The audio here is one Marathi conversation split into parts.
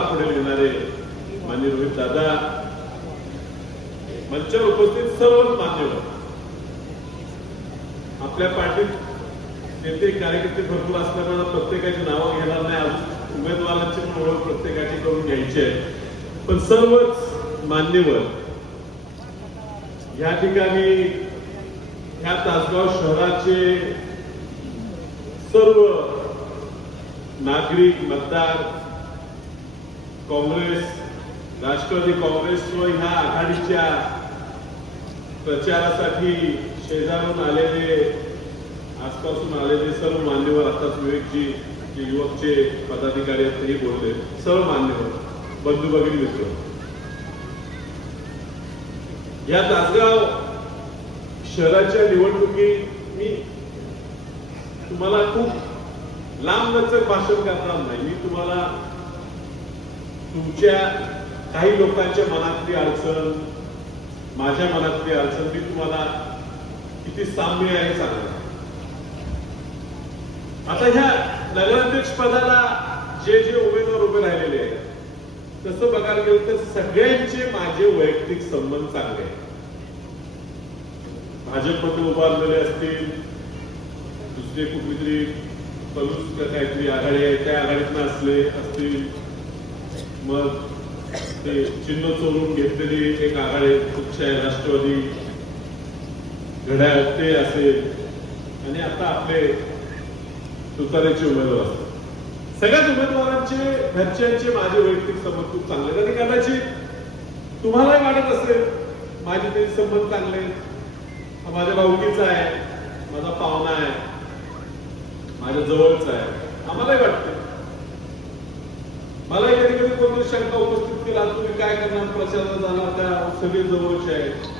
पुढे मान्य रोहित दादा मंचावर उपस्थित सर्व मान्यवर. आपल्या पार्टीत नेते कार्यकर्ते भरपूर असल्यामुळे प्रत्येकाची नावं घेणार नाही. अजून उमेदवारांची पण ओळख प्रत्येकाची करून घ्यायची आहे. पण सर्वच मान्यवर या ठिकाणी ह्या तासगाव शहराचे सर्व नागरिक मतदार काँग्रेस राष्ट्रवादी काँग्रेस व ह्या आघाडीच्या प्रचारासाठी शेजारून आलेले आजपासून आलेले सर्व मान्यवर आताच विवेकजी जे युवकचे पदाधिकारी आहेत तेही बोलले. सर्व मान्यवर बंधू भगिनी मित्र. या तासगाव शहराच्या निवडणुकीत मी तुम्हाला खूप लांब भाषण करणार नाही. मी तुम्हाला तुमच्या काही लोकांच्या मनातली अडचण माझ्या मनातली अडचण मी तुम्हाला किती साम्य आहे सांगणार. आता ह्या नगराध्यक्ष पदाला जे जे उमेदवार उभे राहिलेले आहेत तसं बघायला गेलं तर सगळ्यांचे माझे वैयक्तिक संबंध चांगले आहेत. भाजपमध्ये उभारलेले असतील दुसरे कुठलीतरी तरी काहीतरी आघाडी आहे त्या आघाडीतनं असले असतील. मग ते चिन्ह चोरून घेतलेली एक आघाडी पक्ष आहे राष्ट्रवादी घड्याळ ते असेल. आणि आता आपले तुतारेचे उमेदवार असतात. सगळ्याच उमेदवारांचे घरच्यांचे माझे वैयक्तिक संबंध खूप चांगले आणि कदाचित तुम्हालाही वाटत असेल माझे ते संबंध चांगले हा माझ्या भाऊकीचा आहे माझा पाहुणा आहे माझ्या जवळचा आहे. आम्हालाही वाटतं मलाही कधी कधी कोणतरी शंका उपस्थित केला तुम्ही काय करणार प्रचारला जाणार त्या सगळे जवळचे आहेत.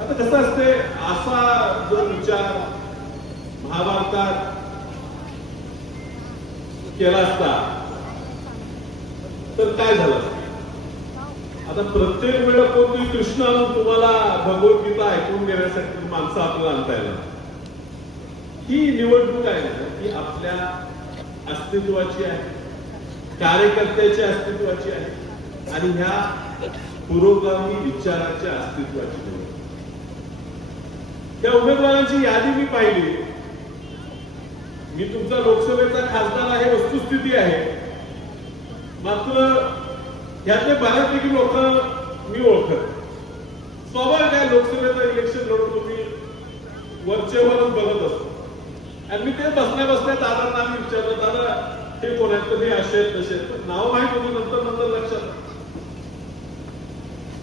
आता कसं असते असा जर विचार महाभारतात केला असता तर काय झालं? आता प्रत्येक वेळा कोणती कृष्ण तुम्हाला भगवद्गीता ऐकून घेण्यासाठी माणसं आपल्याला आणता येणार ही निवडणूक आहे ना ही आपल्या अस्तित्वाची आहे. कार्यकर्त्याच्या अस्तित्वाची आहे. आणि ह्या पुरोगामी विचाराच्या अस्तित्वाची त्या उमेदवारांची यादी मी पाहिली. मी तुमचा लोकसभेचा खासदार आहे वस्तुस्थिती आहे. मात्र यातले बऱ्यापैकी लोक मी ओळखत. स्वाभाविक आहे लोकसभेचं इलेक्शन लढून तुम्ही वरचेवरच बघत असतो. आणि मी ते बसल्या बसल्या दादांना आम्ही विचारलं दादा हे कोण आहेत तर हे असे आहेत तसे आहेत. नाव माहीत होतं नंतर नंतर लक्षात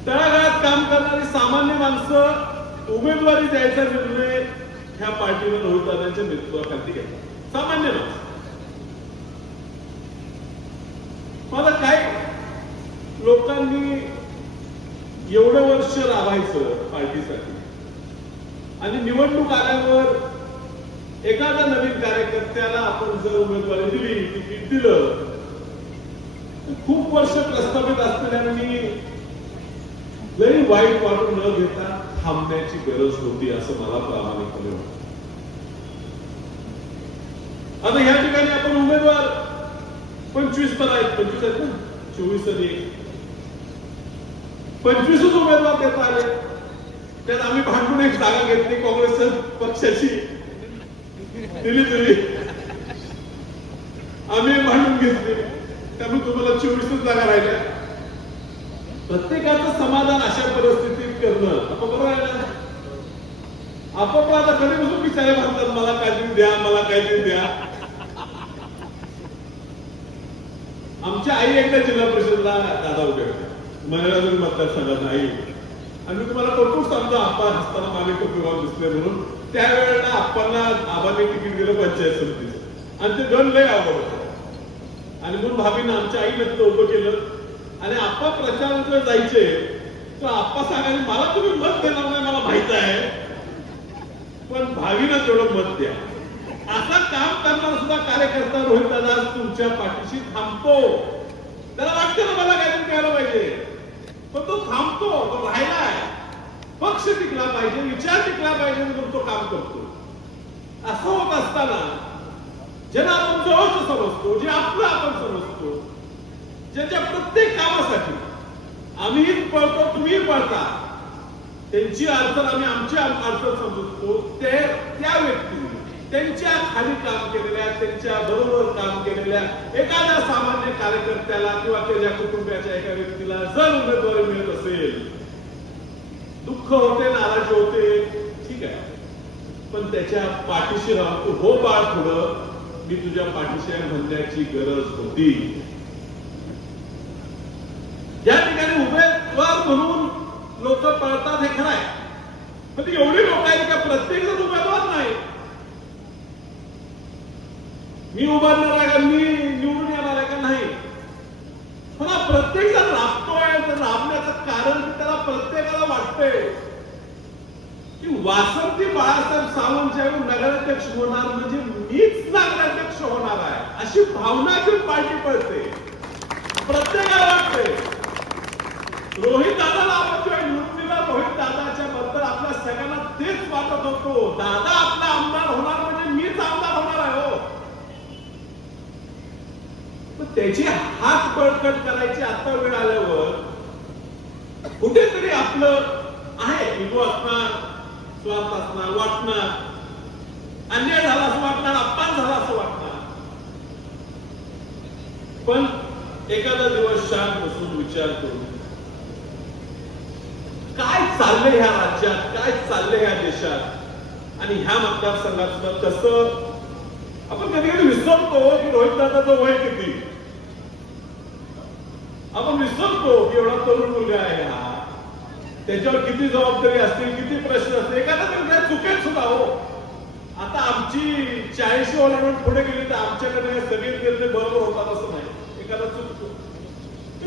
तळागाळात काम करणारी सामान्य माणसं उमेदवारी द्यायचा निर्णय ह्या पार्टीवर रोहित दादांच्या नेतृत्वाखाली घ्यायचा सामान्य माणसं. मला काय लोकांनी एवढं वर्ष राबायचं पार्टीसाठी? आणि निवडणूक आल्यावर एखाद्या नवीन कार्यकर्त्याला आपण जर उमेदवारी दिली तिकीट दिलं खूप वर्ष प्रस्थापित असलेल्यांनी जरी वाईट वाटून न घेता थांबण्याची गरज होती असं मला प्रामाणिकपणे आता या ठिकाणी आपण उमेदवार पंचवीस पण आहेत. पंचवीस आहेत ना? चोवीस आणि पंचवीसच उमेदवार देता आले. त्यात आम्ही भांडून एक जागा घेतली काँग्रेस पक्षाची. दिली तरी. आम्ही मांडून घेतले. त्यामुळे तुम्हाला चोवीसच जागा राहिल्या. प्रत्येकाचं समाधान अशा परिस्थितीत करणं आपण बरोबर आहे ना? आपण आता आता बसून विचारे म्हणतात मला काहीतरी द्या मला काहीतरी द्या. आमच्या आई एकदा जिल्हा परिषदला दादा उभे होते मनेराजूर मतदारसंघात नाही. आणि मी तुम्हाला भरपूर सांगतो आपण हसताना मागे खूप विभाग दिसले म्हणून. त्यावेळेला आप्पांना आबांनी तिकीट दिलं पंचायत समितीचं. आणि ते गण लय आवड होतं. आणि म्हणून भाभीनं आमच्या आईनं तिथं उभं केलं. आणि आप्पा प्रचारात जायचे. तर आप्पा सांगायचे मला तुम्ही मत देणार नाही मला माहीत आहे. पण भावीनं तेवढं मत द्या. असा काम करणारा सुद्धा कार्यकर्ता रोहित दादा तुमच्या पाठीशी थांबतो. त्याला वाटतं ना मला काहीतरी करायला पाहिजे. पण तो थांबतो तो आहे पक्ष टिकला पाहिजे विचार टिकला पाहिजे म्हणून तो काम करतो. असं होत असताना ज्यांना आपण जवळच समजतो जे आपलं आपण समजतो ज्यांच्या प्रत्येक कामासाठी आम्ही पळतो तुम्ही पळता त्यांची अडचण आम्ही आमची अडचण समजतो ते त्या व्यक्तीने त्यांच्या खाली काम केलेल्या त्यांच्या बरोबर काम केलेल्या एखाद्या सामान्य कार्यकर्त्याला किंवा त्याच्या कुटुंबाच्या एका व्यक्तीला जर उमेदवारी मिळत असेल दुःख होते नाराजी होते ठीक आहे. पण त्याच्या पाठीशी राहतो हो बाळ थोडं मी तुझ्या पाठीशी म्हणण्याची गरज होती. या ठिकाणी उमेदवार म्हणून लोक पळतात हे खरं आहे. पण एवढी लोक आहेत का प्रत्येक जण उमेदवार नाही? मी उभारणार आहे का? मी निवडून येणार आहे का? नाही. पण हा प्रत्येक जण राबतोय तर राबण्याचं कारण की त्याला प्रत्येकाला वाटते की वासंती बाळासाहेब सावंत ज्यावेळी नगराध्यक्ष होणार म्हणजे मीच नगराध्यक्ष होणार आहे अशी भावना घेऊन पार्टी पळते. प्रत्येकाला वाटते रोहित दादाला आपण जेव्हा रोहित दादाच्या बद्दल आपल्या सगळ्यांना तेच वाटत होतो. दादा आपला आमदार होणार म्हणजे मीच आमदार होणार आहे हो. त्याची हात बळकट करायची आता वेळ आल्यावर कुठेतरी आपलं आहे इगो असणार स्वार्थ असणार वाटणार. अन्याय झाला असं वाटणार अपमान झाला असं वाटणार. पण एखादा दिवस शांत बसून विचार करून काय चाललंय ह्या राज्यात? काय चाललंय ह्या देशात? आणि ह्या मतदारसंघात सुद्धा कसं? आपण कधी कधी विसरतो की रोहित दादाचं वय किती? आपण विसरतो की एवढा तरुण मुलगा आहे हा. त्याच्यावर किती जबाबदारी असतील किती प्रश्न असतील एखादा तरी त्या चुकेत सुद्धा हो. आता आमची चाळीशी ओलांडून पुढे गेली तर आमच्याकडे हे सगळे निर्णय बरोबर होतात असं नाही. एखादा चुकतो.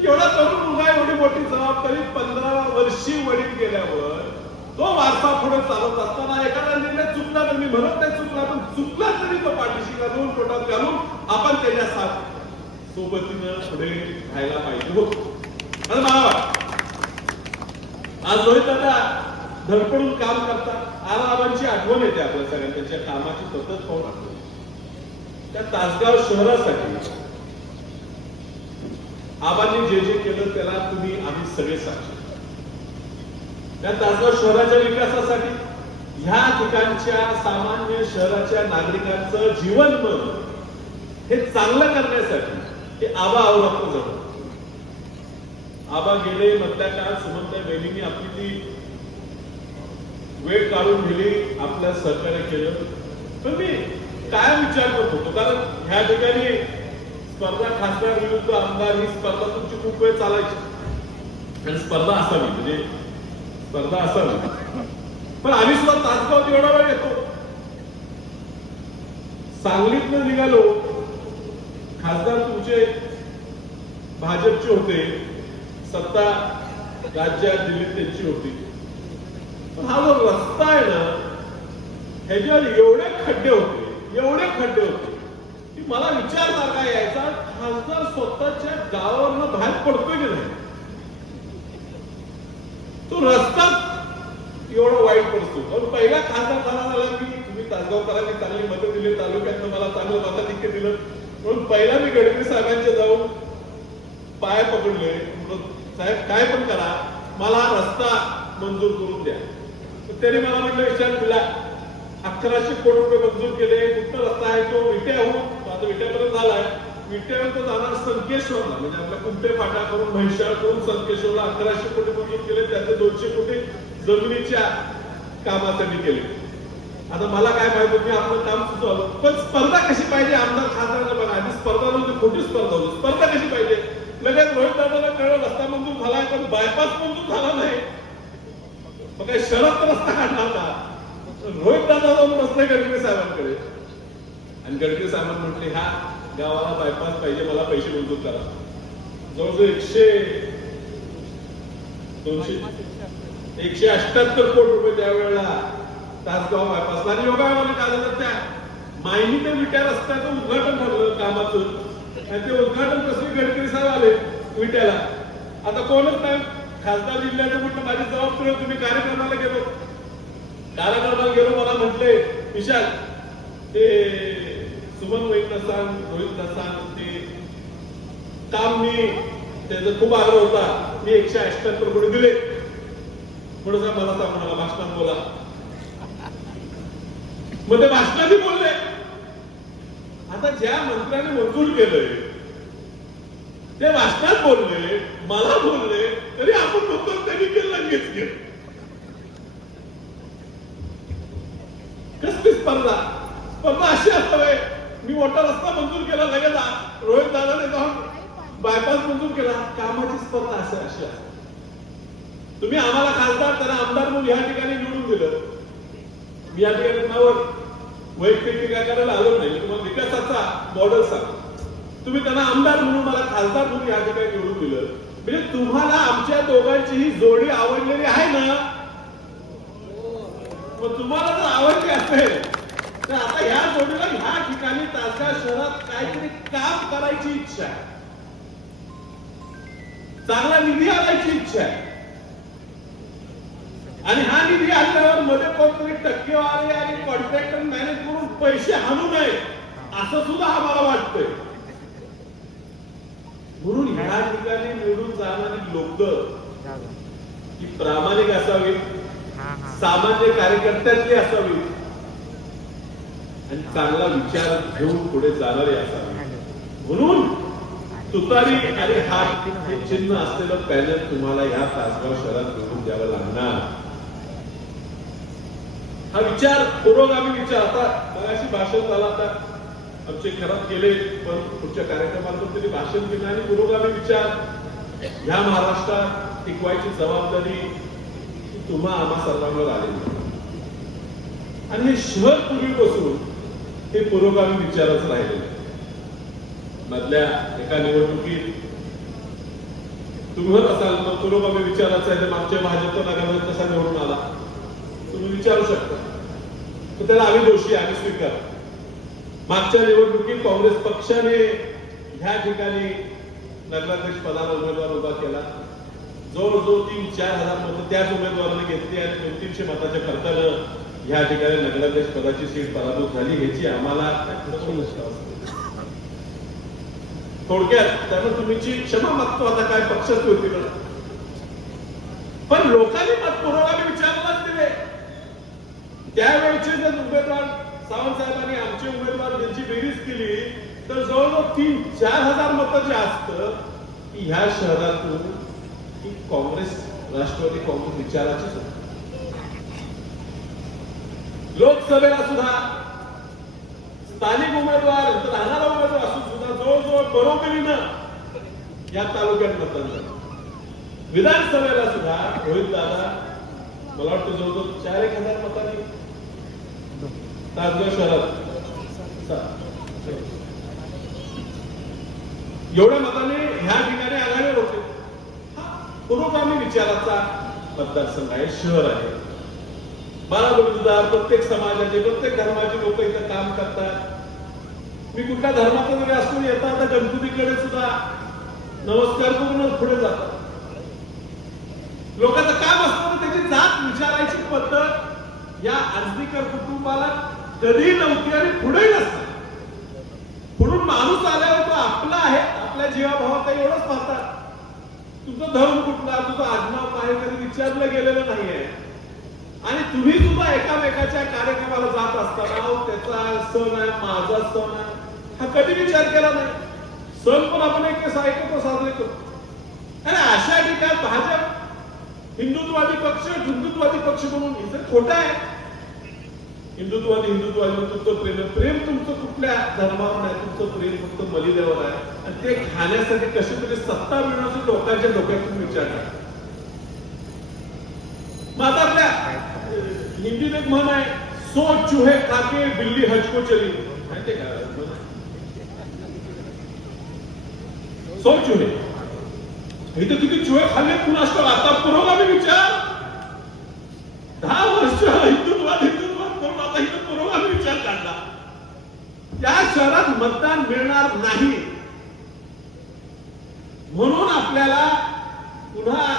एवढा तरुण मुलगा एवढी मोठी जबाबदारी पंधरा वर्षी वडील गेल्यावर तो वारसा पुढे चालत असताना एखादा निर्णय चुकला तर मी म्हणत नाही चुकला पण चुकला तरी तो पाठीशी घालून पोटात घालून आपण त्याच्या साथ सोबतीनं पुढे राहायला पाहिजे. हो आणि मला वाटतं, आज रोहित दादा धडपडून काम करतात. आरामांची आठवण येते आपल्या सगळ्यांना. त्यांच्या कामाची सतत पाहून आठवण त्या तासगाव शहरासाठी आबांनी जे जे केलं त्याला तुम्ही आम्ही सगळे साक्षी त्या तासगाव शहराच्या विकासासाठी ह्या ठिकाणच्या सामान्य शहराच्या नागरिकांचं जीवनमान हे चांगलं करण्यासाठी ते आबा अवलंबून जातं आबा गेले मधल्या काळात सुमंता बेलींनी आपली ती वेळ काढून गेली आपल्या सहकार्य केलं. पण मी काय विचार करत होतो? कारण ह्या ठिकाणी स्पर्धा खासदार विरुद्ध आमदार ही स्पर्धा तुमची खूप वेळ चालायची. आणि स्पर्धा असावी म्हणजे स्पर्धा असावी. पण आम्ही सुद्धा तासगाव एवढा वेळ येतो सांगलीतनं निघालो खासदार तुमचे भाजपचे होते सत्ता राज्यात दिल्लीत त्यांची होती. पण हा जो रस्ता आहे ना ह्याच्यावर एवढे खड्डे होते एवढे खड्डे होते की मला विचार सारखा यायचा खासदार स्वतःच्या गावावरनं बाहेर पडतोय की नाही? तो रस्ता एवढा वाईट पडतो. कारण पहिला खासदार झाला झाला की तुम्ही तासगावकरांनी चांगली मदत दिली तालुक्यातनं मला चांगलं मताधिक्य दिलं. म्हणून पहिला मी गडकरी साहेबांच्या जाऊन पाय पकडले. म्हणलं, साहेब काय पण करा. मला हा रस्ता मंजूर करून द्या. तर त्याने मला म्हटलं विचार दिला अकराशे कोटी रुपये मंजूर केले. कुठं रस्ता आहे तो? विट्याहून हो. तो आता विट्यापर्यंत झालाय. विट्यापर्यंत जाणार संकेश्वरला. म्हणजे आपल्या कुंटे फाटा करून म्हैशाळ करून संकेश्वरला अकराशे कोटी मंजूर केले. त्यातले दोनशे कोटी जमिनीच्या कामासाठी केले. आता मला काय माहिती मी आपलं काम सुचवलं पण स्पर्धा कशी पाहिजे? आमदार खासदारांना बघा. आधी स्पर्धा नव्हती खोटी स्पर्धा होती. स्पर्धा कशी पाहिजे? लगेच रोहित दादाला कळलं रस्ता मंजूर झाला पण बायपास मंजूर झाला नाही. मग काय शरद रस्ता काढला होता. रोहित दादा जाऊन बसले गडकरी साहेबांकडे. आणि गडकरी साहेबांनी म्हटले हा गावाला बायपास पाहिजे मला पैसे मंजूर करा. जवळजवळ एकशे दोनशे एकशे अठ्याहत्तर कोटी रुपये त्यावेळेला तासगाव बायपासला आणि योगायोगाने काय झालं त्या मायनी विट्या रस्त्याचं उद्घाटन ठरलं कामाचं. आणि ते उद्घाटन प्रसंगी गडकरी साहेब आले विट्याला. आता कोणच नाही. खासदार जिल्ह्याचं म्हटलं माझी जबाबदारी तुम्ही कार्यक्रमाला गेलो. कार्यक्रमाला गेलो मला म्हटले विशाल ते सुमन वैद्य सांग रोहित सांग ते काम मी त्याचा खूप आग्रह होता. मी एकशे अठ्याहत्तर कोटी दिले. म्हणून साहेब मला सांग म्हणाला भाषणात बोला. मग ते भाषणाने बोलले. आता ज्या मंत्र्याने मंजूर केलंय ते भाषणात बोलले मला बोलले तरी आपण म्हणतो त्यांनी केलं लगेच केलं. कसली स्पर्धा? स्पर्धा अशी असावे मी मोठा रस्ता मंजूर केला लगेच रोहित दादाने जाऊन बायपास मंजूर केला. कामाची स्पर्धा अशी अशी असते तुम्ही आम्हाला खासदार त्यांना आमदार म्हणून या ठिकाणी निवडून दिलं. मी या ठिकाणी कुणावर वैयक्तिक टीका करायला आलो नाही तुम्हाला विकासाचा मॉडेल सांग तुम्ही त्यांना आमदार म्हणून मला खासदार म्हणून या ठिकाणी निवडून दिलं. म्हणजे तुम्हाला आमच्या दोघांची ही जोडी आवडलेली आहे ना? मग तुम्हाला जर आवडली असेल तर आता ह्या जोडीला ह्या ठिकाणी तासगाव शहरात काहीतरी काम करायची इच्छा आहे. चांगला निधी आणायची इच्छा आहे. आणि हा निधी आणल्यावर मध्ये कोणतरी टक्केवारी आणि कॉन्ट्रॅक्टर मॅनेज करून पैसे हाणू नये असं सुद्धा आम्हाला वाटतंय. म्हणून ह्या ठिकाणी निवडून जाणारी लोक ही प्रामाणिक असावीत सामान्य कार्यकर्त्यातली असावी आणि चांगला विचार घेऊन पुढे जाणारे असावे. म्हणून तुतारी आणि हात हे चिन्ह असलेलं पॅनल तुम्हाला या तासगाव शहरात निवडून द्यावं लागणार. हा विचार पुरोगामी विचार. आता मगाशी भाषण झाला आता आमचे घरात गेले पण पुढच्या कार्यक्रमातून त्यांनी भाषण केलं आणि पुरोगामी विचार. ह्या महाराष्ट्रात टिकवायची जबाबदारी तुम्हा आम्हा सर्वांवर आलेली आणि हे शहर पूर्वीपासून हे पुरोगामी विचारच राहिलेलं मधल्या एका निवडणुकीत तुम्ही म्हणत असाल मग पुरोगामी विचाराचा आहे तर मागच्या भाजप नगराध्यक्ष कसा निवडून आला? तुम्ही विचारू शकता. तर त्याला आम्ही दोषी आम्ही स्वीकार मागच्या निवडणुकीत काँग्रेस पक्षाने ह्या ठिकाणी नगराध्यक्ष पदाला उमेदवार उभा केला. जवळजवळ तीन चार हजार मतं त्याच उमेदवाराने घेतली आणि दोन तीनशे मताच्या फरकानं ह्या ठिकाणी नगराध्यक्ष पदाची सीट पराभूत झाली. ह्याची आम्हाला थोडक्यात त्यामुळे तुमची क्षमा मागतो. आता काय पक्षाची होती पण लोकांनी मत पुरवणारे विचारलाच दिले त्यावेळेचे जर उमेदवार सावंत साहेबांनी आमचे उमेदवार त्यांची बेरीज केली तर जवळजवळ तीन चार हजार मतं जे असत की ह्या शहरातून ही काँग्रेस राष्ट्रवादी काँग्रेस विचाराचीच होती. लोकसभेला सुद्धा स्थानिक उमेदवार तर राहणारा उमेदवार असून सुद्धा जवळजवळ बरोबरीनं या तालुक्यात मतदान झालं. विधानसभेला सुद्धा रोहित दादा मला वाटतं जवळजवळ चार एक हजार मतांनी तासगाव शहरात. एवढ्या मताने ह्या ठिकाणी आघाडीवर होते. हा पुरोगामी विचाराचा मतदारसंघ आहे शहर आहे. मला प्रत्येक समाजाचे प्रत्येक धर्माचे लोक इथं काम करतात. मी कुठल्या धर्माचा जरी असतो येता आता गणपतीकडे सुद्धा नमस्कार करूनच पुढे जातात लोकांचं काम असतं त्याची जात विचारायची पद्धत या आंजणीकर कुटुंबाला कधी नव्हती आणि पुढे नसतात. म्हणून माणूस आल्यावर तो आपला आहे आपल्या जीवाभावाचा एवढंच पाहतात. तुझं धर्म कुठला तुझं आडनाव काय कधी विचारलं गेलेलं नाहीये. आणि तुम्ही सुद्धा एकामेकाच्या कार्यक्रमाला जात असताना त्याचा सण आहे माझा सण आहे. हा कधी विचार केला नाही. सण पण आपण एक ऐकतो साजरे करतो. आणि अशा ठिकाणी भाजप हिंदुत्ववादी पक्ष हिंदुत्ववादी पक्ष म्हणून इथं खोटा आहे हिंदुत्ववादी हिंदुत्ववादी म्हणून तुमचं प्रेम प्रेम तुमचं कुठल्या धर्मावर नाही तुमचं प्रेम फक्त मलिदेवर आहे. आणि ते खाण्यासाठी कशी तरी सत्ता मिळवण्याची लोकांच्या डोक्यातून विचार करा. मग आता आपल्या हिंदीत एक म्हण आहे सो चुहे खाके बिल्ली हजको चली. माहितीये का? सो चुहे. इथे किती चुहे खाल्ले पुन्हा ठाऊक. आता पुरोगामी विचार? त्या शहरात मतदान मिळणार नाही. म्हणून आपल्याला पुन्हा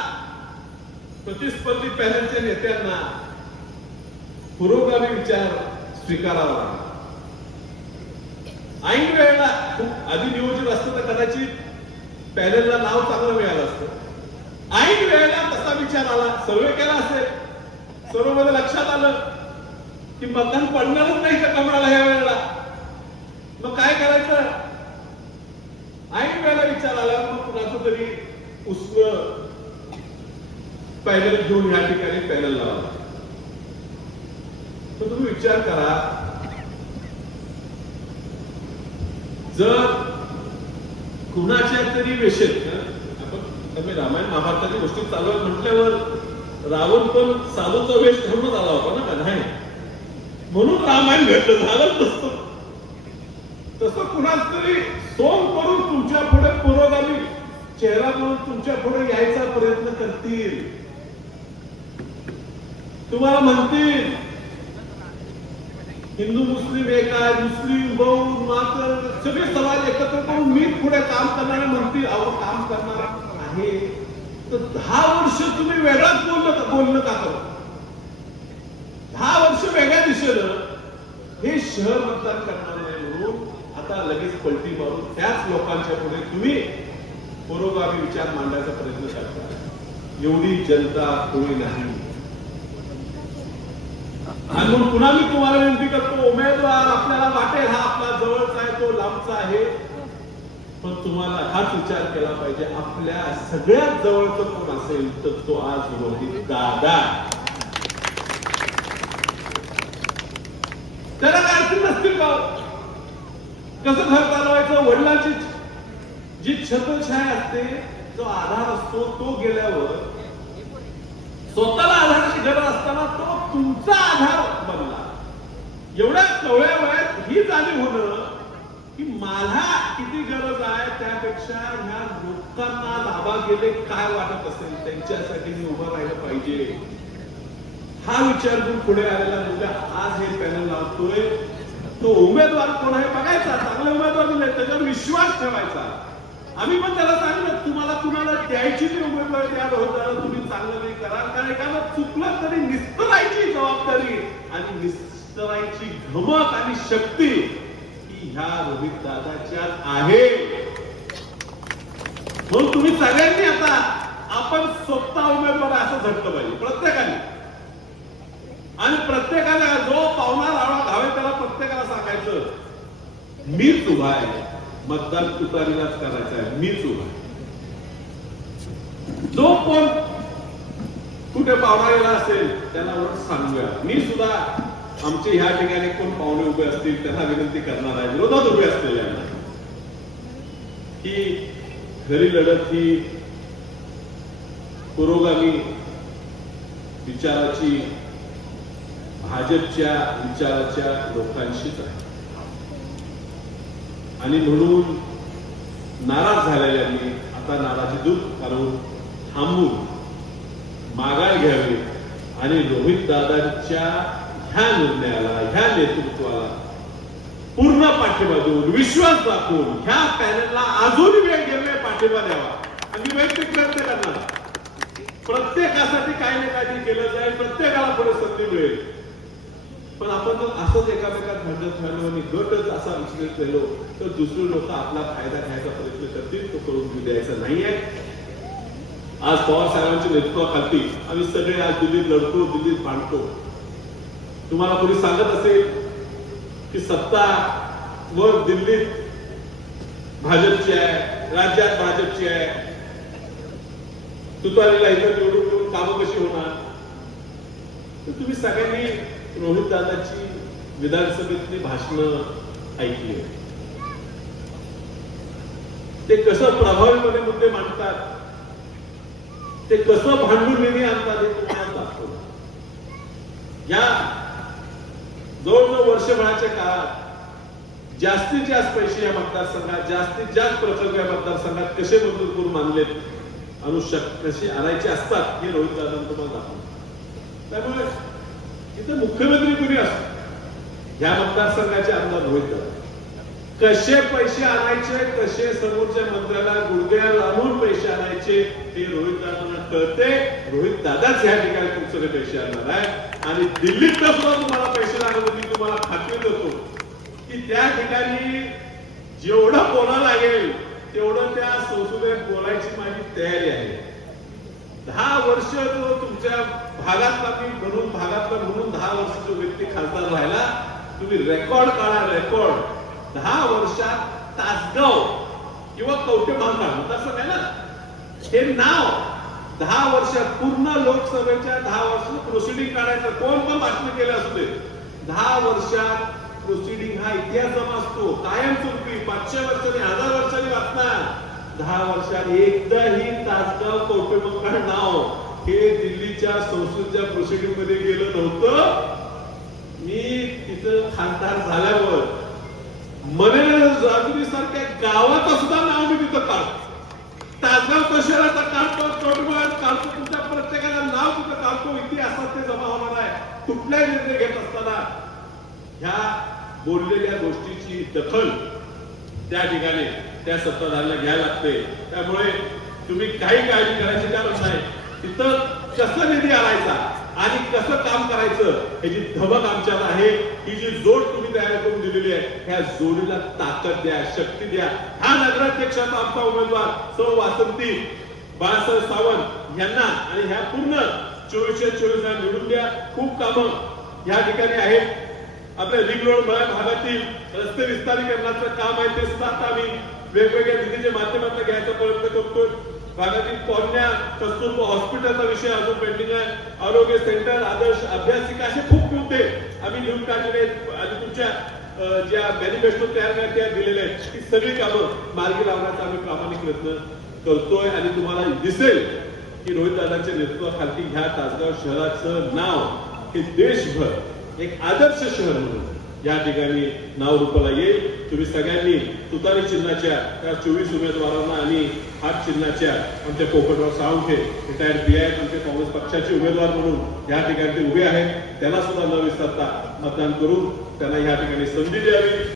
प्रतिस्पर्धी पॅनलच्या नेत्यांना पुरोगामी विचार स्वीकारावा लागला. ऐन वेळेला खूप आधी नियोजित असतं तर कदाचित पॅनलला नाव चांगलं मिळालं असतं. ऐन वेळेला तसा विचार आला सर्वे केला असेल सर्वमध्ये लक्षात आलं की मतदान पडणारच नाही का कमळाला या वेळेला? मग काय करायचं? ऐन वेळेला विचार आला मग कुणाचं तरी उस्व पॅनल घेऊन या ठिकाणी पॅनल लावा. तर तुम्ही विचार करा जर कुणाच्या तरी वेशेत आपण रामायण महाभारताच्या गोष्टी चालू म्हटल्यावर रावण पण साधूचा वेश घालूनच आला होता ना नाही. म्हणून रामायण घडलं झालंच नसतं. तसं कुणाच तरी सोम करून तुमच्यापुढे पुरोगामी चेहरा म्हणून तुमच्यापुढे यायचा प्रयत्न करतील. तुम्हाला म्हणतील हिंदू मुस्लिम एक आहे मुस्लिम बौद्ध मात्र सगळे समाज एकत्र करून मी पुढे काम करणारे म्हणतील अहो काम करणार आहे. तर दहा वर्ष तुम्ही वेगळाच बोललं बोलणं का दहा वर्ष वेगळ्या दिशेनं हे शहर मतदान करणार आता लगेच पलटी मारून त्याच लोकांच्या पुढे तुम्ही पुरोगामी विचार मांडायचा प्रयत्न करता. एवढी जनता कोणी नाही. आणि म्हणून पुन्हा मी तुम्हाला विनंती करतो उमेदवार आपल्याला वाटेल हा आपला जवळचा आहे तो लांबचा आहे. पण तुम्हाला हाच विचार केला पाहिजे आपल्या सगळ्यात जवळचं कोण असेल तर तो आज रोहित दादा. त्याला काय अडचण नसतील का? कसं घर चालवायचं? वडिलांची जी छत्रछाया असते जो आधार असतो तो गेल्यावर स्वतःला आधाराची गरज असताना तो तुमचा आधार बनला. एवढ्या कवळ्या वयात ही जाणीव होणं की मला किती गरज आहे त्यापेक्षा ह्या लोकांना लाभा गेले काय वाटत असेल? त्यांच्यासाठी मी उभं राहिलं पाहिजे. हा विचार करून पुढे आलेला मुद्दा आज हे पॅनल लावतोय. तो उमेदवार कोण आहे बघायचा चांगले उमेदवार दिले त्याच्यावर विश्वास ठेवायचा. आम्ही पण त्याला सांगितलं तुम्हाला कुणाला द्यायची ते उमेदवार द्या रोहिताला तुम्ही चांगलं नाही करा कारण एखादा चुकलं तरी निस्तरायची जबाबदारी आणि निस्तरायची धमक आणि शक्ती ही ह्या रोहित दादाच्या आहे. म्हणून तुम्ही सगळ्यांनी आता आपण स्वतः उमेदवार असं झटलं पाहिजे प्रत्येकाने. आणि प्रत्येकाला जो पावणार आळा घावे त्याला प्रत्येकाला सांगायचं मीच उभा आहे. मतदान तुतारीलाच करायचं आहे. मीच उभा आहे. जो कोण कुठे पाहुणा गेला असेल त्याला सांगूया. मी सुद्धा आमचे ह्या ठिकाणी कोण पाहुणे उभे असतील त्यांना विनंती करणार आहे. विरोधात उभे असतील यांना. की खरी लढत ही पुरोगामी विचाराची भाजपच्या विचाराच्या लोकांशीच आहे. आणि म्हणून नाराज झालेल्यांनी आता नाराजी दूर काढून थांबून माघार घ्यावी आणि रोहित दादांच्या ह्या निर्णयाला ह्या नेतृत्वाला पूर्ण पाठिंबा देऊन विश्वास दाखवून ह्या पॅनलला अजून वेगवेगळे पाठिंबा द्यावा. आणि वैयक्तिक प्रत्येकांना प्रत्येकासाठी काही ना काहीतरी केलं जाईल प्रत्येकाला पुढे संधी मिळेल. पण आपण जर असंच एकामेकात भांडत राहिलो आणि गटच असा विचलित राहिलो तर दुसरे लोक आपला फायदा घ्यायचा प्रयत्न करतील तो करून घेऊ द्यायचा नाहीये आज पवार साहेबांच्या नेतृत्वाखाली आम्ही सगळे आज दिल्लीत लढतो दिल्लीत भांडतो. तुम्हाला कोणी सांगत असेल की सत्ता वर दिल्लीत भाजपची आहे राज्यात भाजपची आहे? तुतारीला इथं निवडून निवडून कामं कशी होणार? तर तुम्ही सगळ्यांनी रोहित दादाची विधानसभेतली भाषणं ऐकली. ते कसं प्रभावीपणे मुद्दे मांडतात? ते कसं भांडून निधी आणतात हे तुम्हाला दाखवलं. या जवळजवळ वर्षभराच्या काळात जास्तीत जास्त पैसे या मतदारसंघात जास्तीत जास्त प्रकल्प या मतदारसंघात कसे मंजूर करून मानलेत आणू शक कसे आणायचे असतात हे रोहित दादा तुम्हाला दाखवलं. त्यामुळे इथं मुख्यमंत्री कुणी असतो या मतदारसंघाचे आमदार रोहित कसे पैसे आणायचे कसे समोरच्या मंत्र्याला गुडघ्या लावून पैसे आणायचे हे रोहित दादांना कळते. रोहित दादाच या ठिकाणी तुमचे पैसे आणणार आहे. आणि दिल्लीत सुद्धा तुम्हाला पैसे लागत मी तुम्हाला खात्री देतो की त्या ठिकाणी जेवढं बोलायला लागेल तेवढं त्या संसदेत बोला तयारी आहे. दहा वर्ष तो तुमच्या भागातला मी म्हणून भागातला म्हणून दहा वर्ष जो व्यक्ती खासदार राहिला तुम्ही रेकॉर्ड काढा रेकॉर्ड दहा वर्षात तासगाव किंवा कवटे महांकाळ तसं नाही ना? हे नाव दहा वर्षात पूर्ण लोकसभेच्या दहा वर्ष प्रोसिडिंग काढायचं. कोण पण भाषण केलं असू दे. दहा वर्षात प्रोसिडिंग हा इतिहास जमा असतो कायमस्वरूपी पाचशे वर्षांनी हजार वर्षांनी वाचणार. दहा वर्षात एकदाही तासगाव कौटुंबकार नाव हे दिल्लीच्या संसदच्या प्रोसिडिंगमध्ये गेलं नव्हतं. मी तिथं खासदार झाल्यावर मने राजुरी सारख्या गावात सुद्धा नाव मी तिथं काढतो तासगाव कशाला काढतो? कौटुंबात काढतो तुमच्या प्रत्येकाला नाव तिथं काढतो? इतिहासात ते जमा होणार आहे. कुठल्या निर्णय घेत असताना ह्या बोललेल्या गोष्टीची दखल त्या ठिकाणी त्या सत्ताधाऱ्याला घ्यायला लागते. त्यामुळे तुम्ही काही काळजी करायची कारण नाही. तिथं कसं निधी आणायचा आणि कसं काम करायचं ह्याची धमक आमच्यात आहे ही जी जोड तुम्ही तयार करून दिलेली आहे ह्या जोडीला ताकद द्या शक्ती द्या. हा नगराध्यक्षाचा आमचा उमेदवार सौ वासंती बाळासाहेब सावंत यांना आणि ह्या पूर्ण चोवीसशे चोवीस निवडून द्या. खूप कामं या ठिकाणी आहेत. आपल्या रिंग रोड मळा भागातील रस्ते विस्तारीकरणाचं काम आहे ते सुद्धा आम्ही. वेगवेगळ्या निधीच्या माध्यमातून घ्यायचा प्रयत्न करतोय. भागातील कॉलन्या कस्तुरबा हॉस्पिटलचा विषय अजून पेंडिंग आहे. आरोग्य सेंटर आदर्श अभ्यासिका असे खूप मुद्दे आम्ही लिहून काढलेले आहेत. आणि तुमच्या ज्या मॅनिफेस्टो तयार करण्यात त्या दिलेले आहेत. ती सगळी कामं मार्गी लावण्याचा आम्ही प्रामाणिक प्रयत्न करतोय. आणि तुम्हाला दिसेल की रोहित दादांच्या नेतृत्वाखाली ह्या तासगाव शहराचं नाव हे देशभर एक आदर्श शहर म्हणून या ठिकाणी नाव रूपाला येईल. तुम्ही सगळ्यांनी तुतारी चिन्हाच्या त्या चोवीस उमेदवारांना आणि हात चिन्हाच्या आमच्या Popatrao Salunkhe retired P I आमच्या काँग्रेस पक्षाचे उमेदवार म्हणून या ठिकाणी ते उभे आहेत. त्यांना सुद्धा न विसरता मतदान करून त्यांना या ठिकाणी संधी द्यावी.